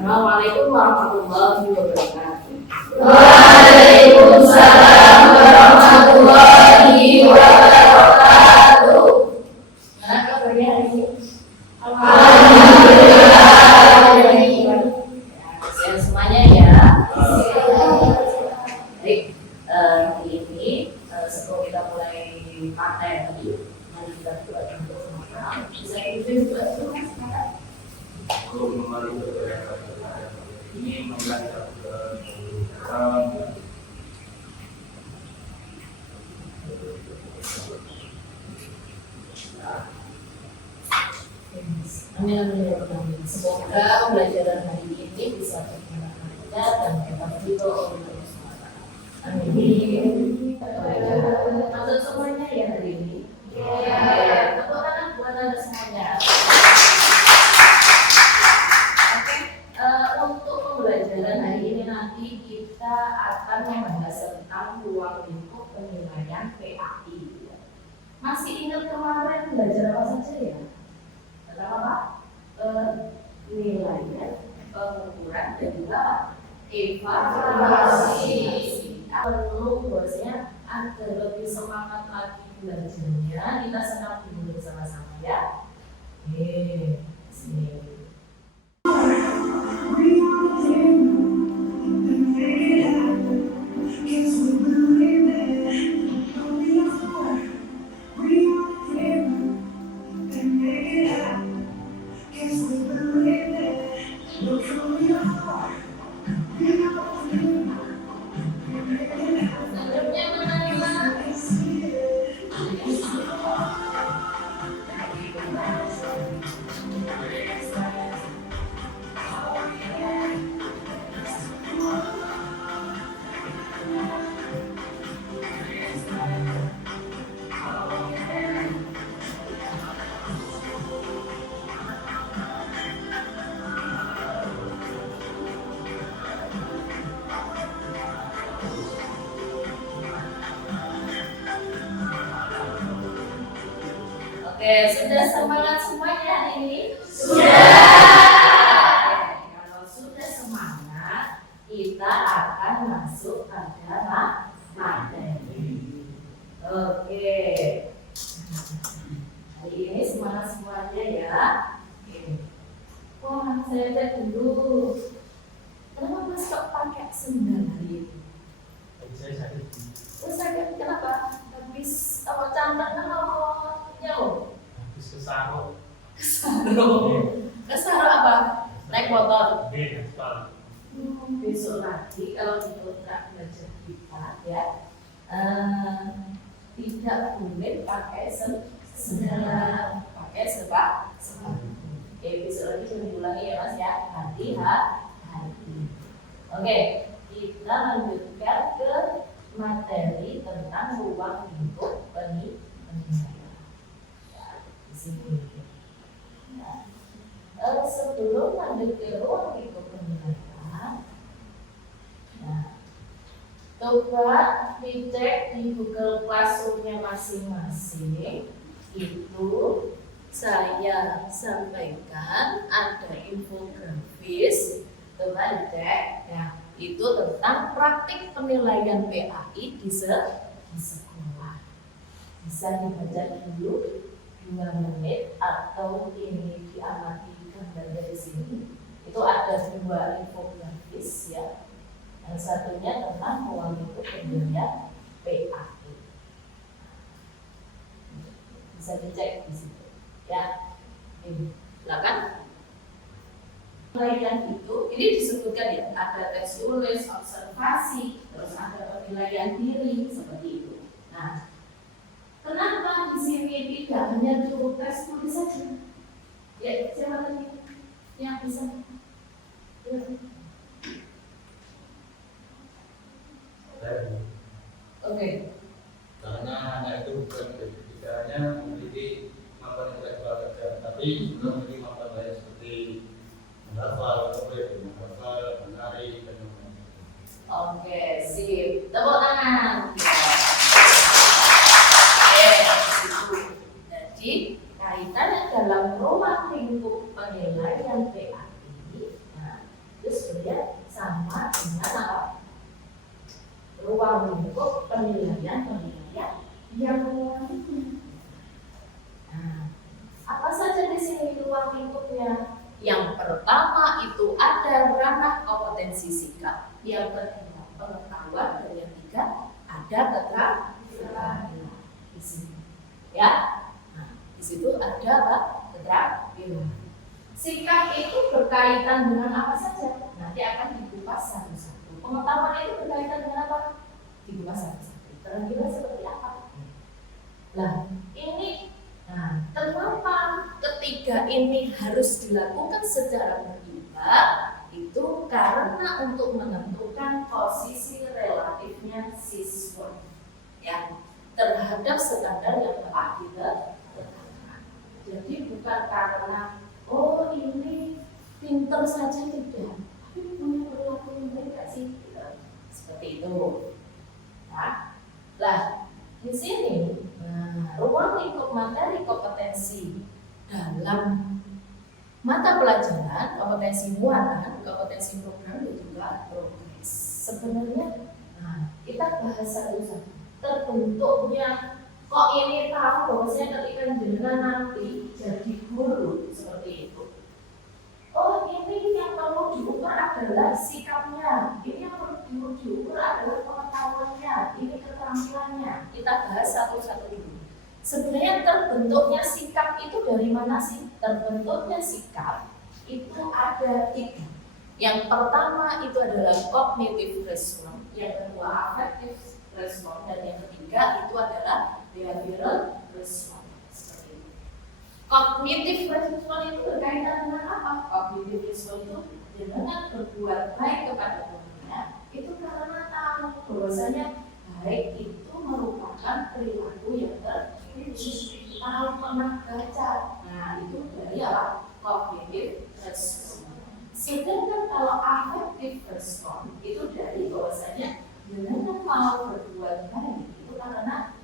Assalamualaikum warahmatullahi wabarakatuh. Waalaikumsalam warahmatullahi wabarakatuh. Nah, kabarnya hari ini? Alhamdulillah. Sehat semuanya ya. Baik, hari ini sebelum kita mulai materi, mari kita buat untuk sama-sama. Bisa kita buat sama-sama. Ini mengajak Amin. Semoga pembelajaran hari ini bisa bermanfaat dan dapat ridho Allah SWT. Amin. Maksud semuanya ya hari ini. Tepuk tangan buat anda semuanya. Oke, untuk pembelajaran hari ini nanti kita akan membahas tentang ruang lingkup penilaian PAI. Masih ingat kemarin belajar apa saja ya? Pertama, penilaian, pengukuran, dan juga evaluasi. Perlu bosnya agar lebih semangat lagi belajarnya, kita senang dulu bersama-sama ya. Sini. Oke, sudah semangat semuanya hari ini? Sudah. Kalau sudah semangat, kita akan masuk pada materi. Oke. Hari ini semangat semuanya ya. Wah, saya lihat dulu. Kenapa Mas kok pakai sendal hari ini? saya sakit. Sakit kenapa? Habis apa cantik kan jauh? Habis kesaruk. Kesaruk apa? Naik motor. Besok lagi kalau dikontrak belajar kita ya, tidak boleh pakai sendal, pakai sepatu. Besok lagi saya ulangi ya Mas ya, hati-hati. Oke, kita lanjutkan ke materi tentang ruang lingkup penilaian. Di sini. Sebelum lanjut ke ruang lingkup penilaian, coba dicek di Google Classroom-nya masing-masing. Itu saya sampaikan ada infografis. Coba dicek ya. Itu tentang praktik penilaian PAI di sekolah. Bisa dibaca dulu 2 menit atau ini diamati gambar dari sini. Itu ada 2 infografis ya. Yang satunya tentang ruang lingkup penilaian PAI. Bisa dicek di situ ya. Silakan. Penilaian itu, ini disebutkan ya, ada tes tulis, observasi, terus ada penilaian diri, seperti itu. Nah, kenapa di sini tidak hanya cukup tes tulis saja? Ya, siapa tadi yang bisa? Ya. Oke. Karena anak itu bukan tidak hanya memiliki kemampuan intelektual saja, tapi juga memiliki kemampuan lain seperti menghafal, menghafal, menari, dan lain-lain. Oke, sip. Tepuk tangan. Jadi kaitannya dalam ruang lingkup penilaian PAI, nah, ruang lingkup penilaian yang melalui. Nah, apa saja di sini ruang lingkupnya? Yang pertama itu ada ranah kompetensi sikap, yang kedua pengetahuan, dan yang ketiga ada keterampilan di sini. Ya, nah, di situ ada apa? Keterampilan. Sikap itu berkaitan dengan apa saja? Nanti akan dikupas satu-satu. Pengetahuan itu berkaitan dengan apa? Dikupas satu-satu. Keterampilan seperti apa? Nah, ini. Nah, kenapa ketiga ini harus dilakukan secara berimbang? Itu karena untuk menentukan posisi relatifnya siswa ya terhadap standar yang telah ditetapkan. Jadi bukan karena oh ini pinter saja tidak, tapi punya perilaku yang baik gak sih? Seperti itu. Nah, lah di sini ruang lingkup materi kompetensi dalam mata pelajaran, kompetensi muatan, kompetensi program, dan juga progres. Sebenarnya, kita bahas satu-satu. Terbentuknya, kok ini tahu bahwasanya ketika jenengan nanti jadi guru seperti itu. Oh, ini yang perlu diukur adalah sikapnya, ini yang perlu diukur adalah pengetahuannya, ini keterampilannya. Kita bahas satu-satu dulu. Sebenarnya terbentuknya sikap itu dari mana sih? Terbentuknya sikap itu ada 3. Yang pertama itu adalah cognitive response, yang kedua affective response, dan yang ketiga itu adalah behavioral response. Seperti itu. Cognitive response itu berkaitan dengan apa? Cognitive response itu dengan berbuat baik kepada dunia itu karena tahu bahwasanya baik itu merupakan perilaku yang tahu pernah baca. Nah, itu dari apa? Cognitive response. Sedangkan kalau affective response itu dari bahwasanya dengan mau berbuat baik itu karena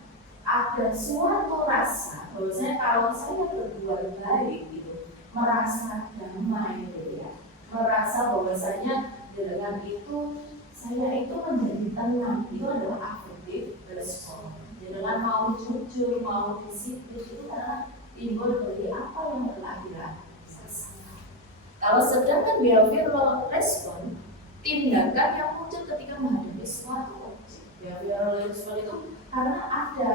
ada suatu rasa bahwasanya kalau saya berbuat baik itu merasa damai gitu ya, merasa bahwasanya dengan itu saya itu menjadi tenang, itu adalah affective response. Dengan mau jujur, mau disiplin itu karena timbul dari apa yang telah dirasakan. Kalau sedangkan behavioral response, tindakan yang muncul ketika menghadapi suatu objek. Behavioral response itu karena ada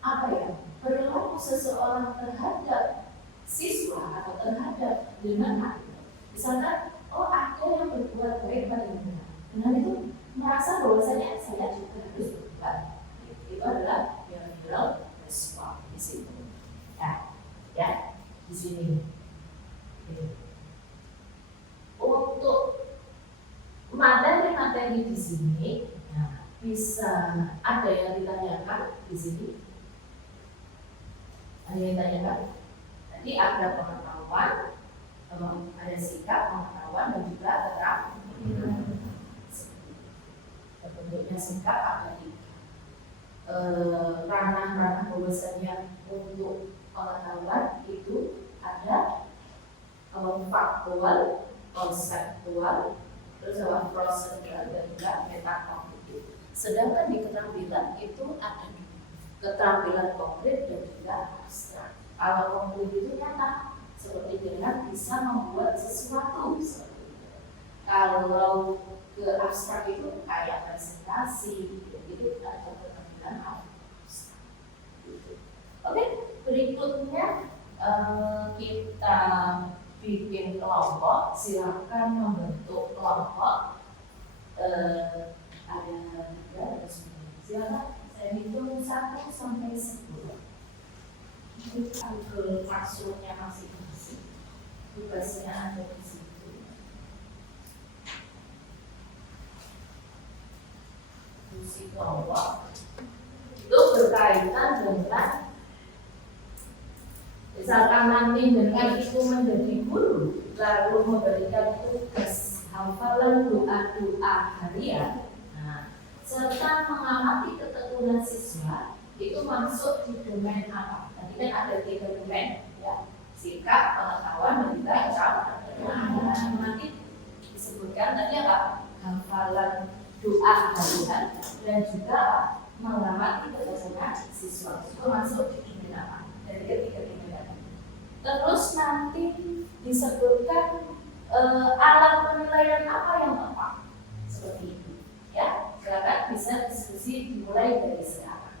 apa ya, perilaku seseorang terhadap siswa atau terhadap lingkungan. Misalkan, oh ada yang berbuat baik pada lingkungan, dengan itu merasa bahwasanya saya juga harus berbuat. Itu adalah behavioral response di situ. Ya, di sini. Untuk materi-materi di sini, bisa ada yang ditanyakan di sini. Ada yang ditanyakan. Tadi ada pengetahuan, ada sikap, pengetahuan, dan juga keterampilan. Bentuknya sikap ada di ranah-ranah bahwasanya untuk pengetahuan itu ada faktual, konseptual, terus ada prosedural, dan juga metakognitif. Sedangkan di keterampilan itu ada keterampilan konkret dan juga abstrak. Kalau konkret itu nyata, seperti dengan bisa membuat sesuatu seperti itu. Kalau ke abstrak itu kayak presentasi, itu ada keterampilan abstrak. Oke, berikutnya kita bikin kelompok. Silakan membentuk kelompok. Ada 3 atau 9. Silakan saya hitung 1 sampai 10. Ini ambil maksudnya masing-masing. Tugasnya ada di situ. Fungsi kelompok itu berkaitan dengan, misalkan nanti dengan itu menjadi guru lalu memberikan tugas hafalan doa-doa harian, serta mengamati ketekunan siswa itu masuk di domain apa? Tadi kan ada 3 domain ya, sikap, pengetahuan, dan juga keterampilan. Nanti disebutkan tadi apa? Hafalan doa harian dan juga mengamati bagaimana siswa itu masuk di apa dari ketiga-tiganya. Terus nanti disebutkan alat penilaian apa yang tepat seperti itu. Ya, silakan bisa diskusi dimulai dari sekarang.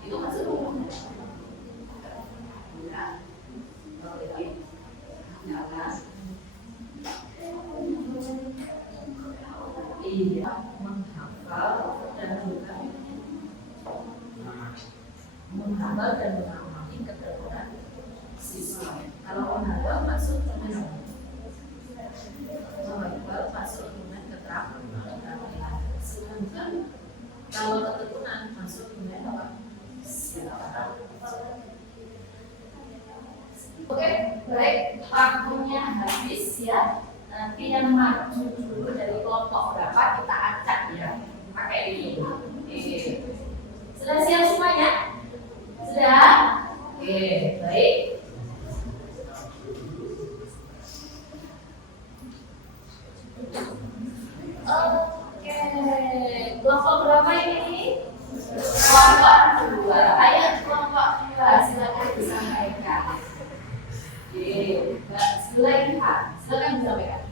Itu masuk iya, menghafal dan juga menghafal dan mengamati keterangan siswa. Kalau menghafal masuk dengan menghafal masuk dengan keterangan. Sedangkan kalau ketekunan masuk dengan apa? Silakan. Oke, baik, waktunya habis ya. Nanti yang maju dulu dari kelompok berapa kita acak ya. Pakai ini. Oke. Sudah siap semuanya? Sudah? Oke, baik. Oke, kelompok berapa ini? Kelompok 2. Ayo kelompok 2, silakan disampaikan. Oke, silakan disampaikan.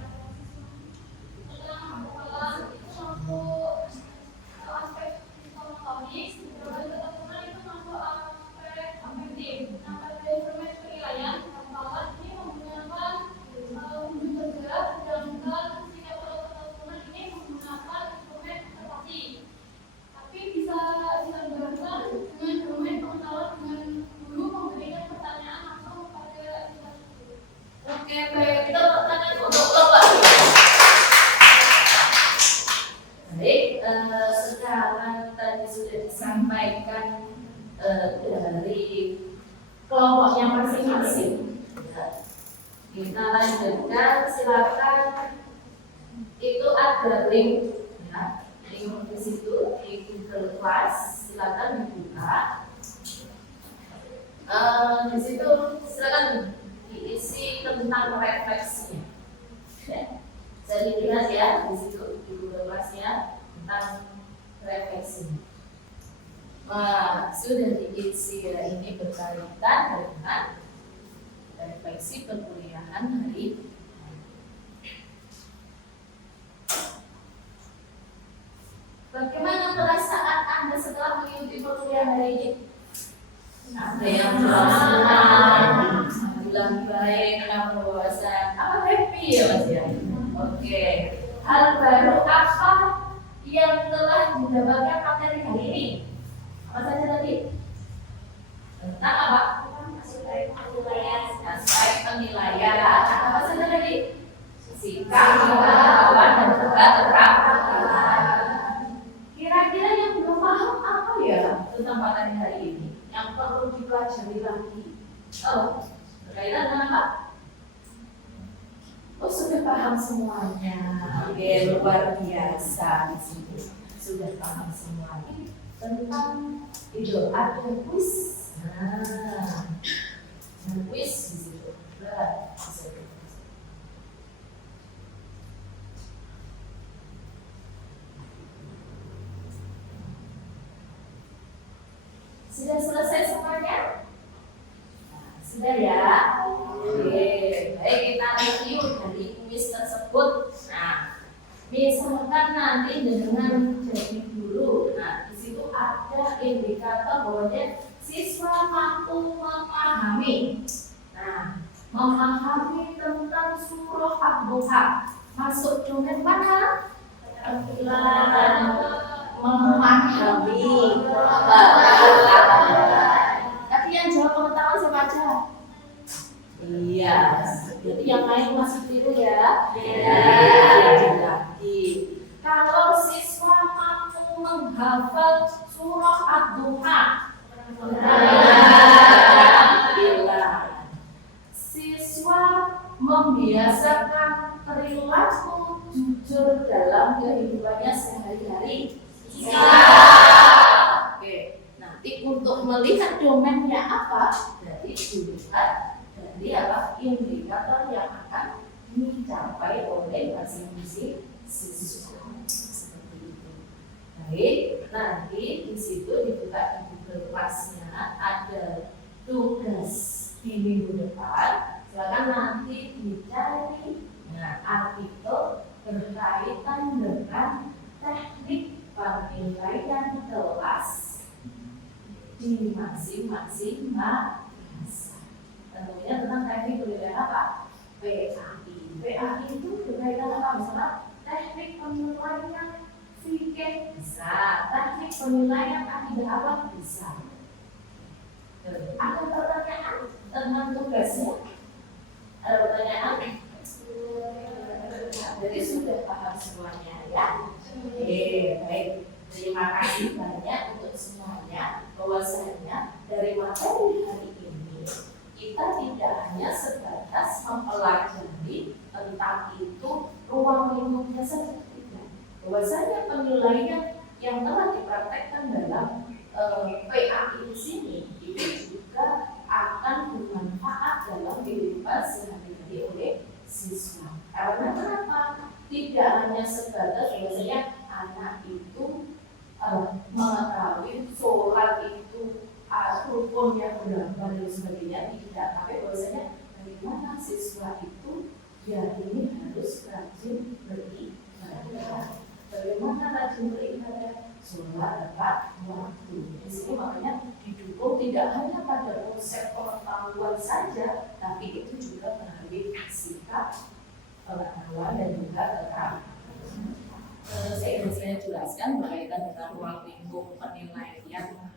Oke, baik. Kita bertanya untuk Bapak. Baik, sekarang tadi sudah disampaikan dari kelompoknya masing-masing. Kita lanjutkan, silakan. Itu ada link, ya. Link di situ, link Google Class. Silakan dibuka. Di situ silakan diisi tentang refleksinya. Ya. Jadi lihat ya di situ di Google Class-nya tentang refleksi. Wah, sudah diisi ya, ini berkaitan dengan refleksi perkuliahan hari ini. Bagaimana perasaan Anda setelah mengikuti perkuliahan hari ini? Ada yang senang, bilang baik, kenapa bosan? Apa happy ya Mas ya? Oke. Hal baru apa yang telah didapatkan materi hari ini? Apa saja tadi? Tentang apa? Aspek penilaian. Apa saja tadi? Sikap, pengetahuan, dan juga keterampilan. Kira-kira yang belum paham apa ya tentang materi hari ini? Yang perlu dipelajari lagi? Oh, berkaitan dengan apa? Oh, sudah paham semuanya. Oke, luar biasa di sini. Sudah paham semuanya. Tentang itu ada kuis. Nah, kuis di situ. Sudah selesai semuanya? Sudah ya? Oke, baik, kita review dari kuis tersebut. Nah, misalkan nanti dengan jadi dulu. Nah, di situ ada indikator bahwanya siswa mampu memahami. Nah, memahami tentang surah Ad-Duha. Masuk domain mana? Memahami. Tapi yang jawab pengetahuan siapa aja? Iya, jadi yang lain masih tiru ya. Lagi. Kalau siswa mampu menghafal surah Ad-Duha, siswa membiasakan perilaku jujur dalam kehidupannya sehari-hari. Oke, nanti untuk melihat domainnya apa, jadi dilihat dari apa indikator yang akan dicapai oleh masing-masing siswa. Seperti itu. Baik, nanti di situ dibuka di Google Class-nya ada tugas di minggu depan. Silakan nanti dicari artikel berkaitan dengan teknik penilaian kelas di masing-masing bahasa. Tentunya tentang teknik penilaian apa? PAI. PAI itu berkaitan apa? Misalnya teknik penilaian fikih bisa, teknik penilaian akidah apa bisa. Ada pertanyaan tentang tugasnya? Ada pertanyaan? Jadi sudah paham semuanya ya? Oke, baik. Terima kasih banyak untuk semuanya. Bahwasanya dari materi hari ini kita tidak hanya sebatas mempelajari tentang itu ruang lingkupnya saja, tidak. Bahwasanya penilaian yang telah dipraktekkan dalam PAI di sini itu juga akan bermanfaat dalam kehidupan sehari-hari oleh siswa. Karena kenapa? Tidak hanya sebatas bahwasanya anak itu mengetahui sholat itu rukun yang berapa dan sebagainya, tidak. Tapi bahwasanya bagaimana siswa itu ya ini harus rajin beribadah. Bagaimana rajin beribadah? Sholat tepat waktu. Di sini makanya didukung tidak hanya pada konsep pengetahuan saja, tapi itu juga melalui sikap pengetahuan dan juga saya ingin saya jelaskan berkaitan dengan ruang lingkup penilaian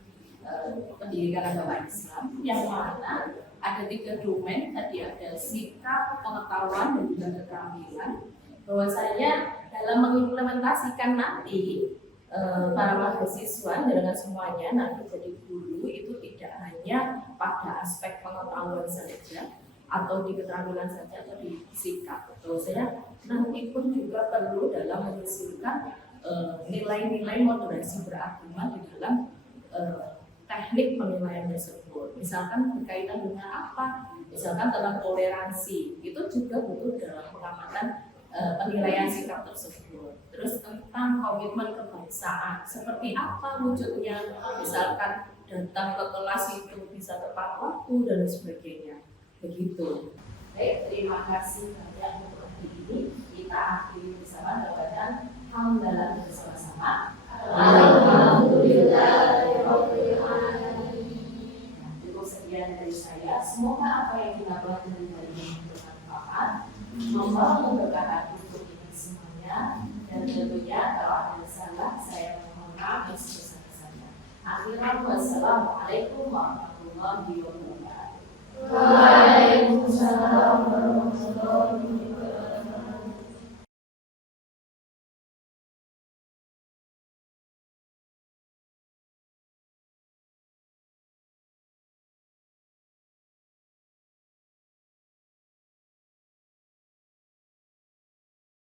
pendidikan agama Islam yang mana ada 3 domain. Tadi ada sikap, pengetahuan dan juga keterampilan. Bahwasanya dalam mengimplementasikan nanti para mahasiswa dengan semuanya nanti jadi guru itu tidak hanya pada aspek pengetahuan saja atau di keterampilan saja atau di sikap. Bahwasanya nanti pun juga perlu dalam menghasilkan nilai-nilai moderasi beragama di dalam teknik penilaian tersebut. Misalkan berkaitan dengan apa? Misalkan tentang toleransi, itu juga butuh dalam pengamatan penilaian sikap tersebut. Terus tentang komitmen kebangsaan, seperti apa wujudnya? Misalkan datang ke kelas itu bisa tepat waktu dan sebagainya. Begitu. Baik, terima kasih banyak untuk hari ini. Kita akhiri bersama bacaan hamdalah bersama-sama. Cukup sekian dari saya. Semoga apa yang kita pelajari hari ini bermanfaat, membawa keberkahan untuk kita semuanya. Dan tentunya kalau ada salah, saya mohon maaf yang sebesar-besarnya. Akhirnya, wassalamualaikum warahmatullahi wabarakatuh. Waalaikumsalam warahmatullahi wabarakatuh.